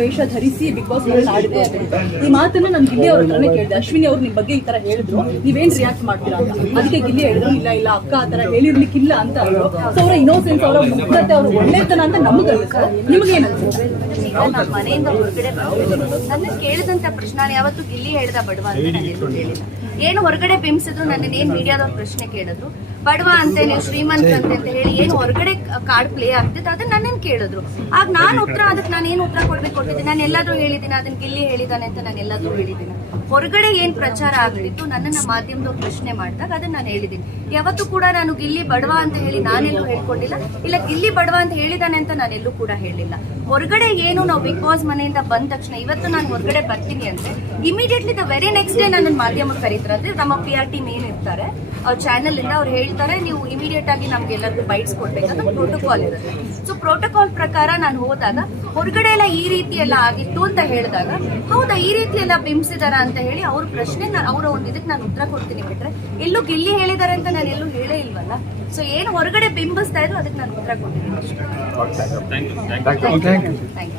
ವೇಷ ಧರಿಸಿ big boss ಆಡಿದೆ. ಈ ಮಾತನ್ನ ನಾನು ಗಿಲ್ಲಿ ಅವ್ರ ಹತ್ರನೇ ಕೇಳಿದೆ. ಅಶ್ವಿನಿ ಅವ್ರು ನಿಮ್ ಬಗ್ಗೆ ಈ ತರ ಹೇಳಿದ್ರು, ನೀವೇನ್ ರಿಯಾಕ್ಟ್ ಮಾಡ್ತೀರಾ ಅಂತ. ಅದಕ್ಕೆ ಗಿಲ್ಲಿ ಹೇಳಿದ್ರು, ಇಲ್ಲ ಅಕ್ಕ ಆ ತರ ಹೇಳಿರ್ಲಿಕ್ಕಿಲ್ಲ ಅಂತ ಅಂದ್ರು. ಸೊ ಅವರ ಇನ್ನೋಸೆನ್ಸ್, ಅವರ ಮುಗ್ಧತೆ, ಅವ್ರ ಒಳ್ಳೆತನ ಅಂತ ನಮಗನ್ನಿಸ್ತು. ನಿಮ್ಗೇನ್ ಅನ್ಸುತ್ತೆ? ನಮ್ಮ ಮನೆಯಿಂದ ಹೊರಗಡೆ ನನ್ನ ಕೇಳಿದಂತ ಪ್ರಶ್ನೆ ನಾನು ಯಾವತ್ತು ಗಿಲ್ಲಿ ಹೇಳ್ದ ಬಡವ ಅಂತ ನಾನು ಹೇಳಿಲ್ಲ. ಏನು ಹೊರಗಡೆ ಬಿಂಬಿಸಿದ್ರು ನನ್ನ ಏನ್ ಮೀಡಿಯಾದವ್ರ ಪ್ರಶ್ನೆ ಕೇಳಿದ್ರು, ಬಡವ ಅಂತೆ ನೀವು ಶ್ರೀಮಂತರಂತೆ ಅಂತ ಹೇಳಿ ಏನು ಹೊರಗಡೆ ಕಾರ್ಡ್ ಪ್ಲೇ ಆಗ್ತಿತ್ತು ಅದನ್ನ ನನ್ನನ್ನು ಕೇಳಿದ್ರು. ಆಗ ನಾನು ಉತ್ತರ, ಅದಕ್ಕೆ ನಾನು ಏನು ಉತ್ತರ ಕೊಟ್ಟಿದ್ದೀನಿ? ನಾನು ಎಲ್ಲಾದ್ರೂ ಹೇಳಿದ್ದೀನಿ ಅದನ್ನ ಗಿಲ್ಲಿ ಹೇಳಿದಾನೆ ಅಂತ ನಾನು ಎಲ್ಲಾದ್ರೂ ಹೇಳಿದ್ದೀನಿ. ಹೊರಗಡೆ ಏನ್ ಪ್ರಚಾರ ಆಗ್ತಿತ್ತು ನನ್ನನ್ನ ಮಾಧ್ಯಮದವ್ರು ಪ್ರಶ್ನೆ ಮಾಡಿದಾಗ ಅದನ್ನ ನಾನು ಹೇಳಿದ್ದೀನಿ. ಯಾವತ್ತೂ ಕೂಡ ನಾನು ಗಿಲ್ಲಿ ಬಡವ ಅಂತ ಹೇಳಿ ನಾನೆಲ್ಲೂ ಹೇಳ್ಕೊಂಡಿಲ್ಲ, ಇಲ್ಲ ಗಿಲ್ಲಿ ಬಡವ ಅಂತ ಹೇಳಿದಾನೆ ಅಂತ ನಾನೆಲ್ಲೂ ಕೂಡ ಹೇಳಿಲ್ಲ. ಹೊರಗಡೆ ಏನು ನಾವು ಬಿಗ್ ಬಾಸ್ ಮನೆಯಿಂದ ಬಂದ ತಕ್ಷಣ ಇವತ್ತು ನಾನು ಹೊರಗಡೆ ಬರ್ತೀನಿ ಅಂದ್ರೆ immediately the very next day ನನ್ನ ಮಾಧ್ಯಮಕ್ಕೆ ಕರೀತಾರೆ. ಅಂದ್ರೆ ನಮ್ಮ PR ಟೀಮ್ ಏನಿರ್ತಾರೆ ಅವ್ರ ಚಾನೆಲ್ ಇಂದ ಅವ್ರು ಹೇಳ್ತಾರೆ, ನೀವು ಇಮಿಡಿಯೇಟ್ ಆಗಿ ನಮ್ಗೆ ಎಲ್ಲರಿಗೂ ಬೈಟ್ಸ್ ಕೊಡ್ಬೇಕಂತ ಪ್ರೋಟೋಕಾಲ್ ಇರುತ್ತೆ. ಸೊ ಪ್ರೋಟೋಕಾಲ್ ಪ್ರಕಾರ ನಾನು ಹೋದಾಗ ಹೊರಗಡೆ ಎಲ್ಲ ಈ ರೀತಿ ಎಲ್ಲ ಆಗಿತ್ತು ಅಂತ ಹೇಳಿದಾಗ, ಹೌದಾ ಈ ರೀತಿ ಎಲ್ಲ ಬಿಂಬಿಸಿದಾರ ಅಂತ ಹೇಳಿ ಅವ್ರ ಪ್ರಶ್ನೆ ಅವರ ಒಂದು ಇದಕ್ಕೆ ನಾನು ಉತ್ತರ ಕೊಡ್ತೀನಿ. ಬಿಟ್ರೆ ಎಲ್ಲೂ ಗಿಲ್ಲಿ ಹೇಳಿದಾರೆ ಅಂತ ನಾನು ಎಲ್ಲೂ ಹೇಳೇ ಇಲ್ವಲ್ಲ. ಸೊ ಏನು ಹೊರಗಡೆ ಬಿಂಬಿಸ್ತಾ ಇದ್ರು ಅದಕ್ಕೆ ನಾನು ಉತ್ತರ ಕೊಡ್ತೀನಿ. Thank you.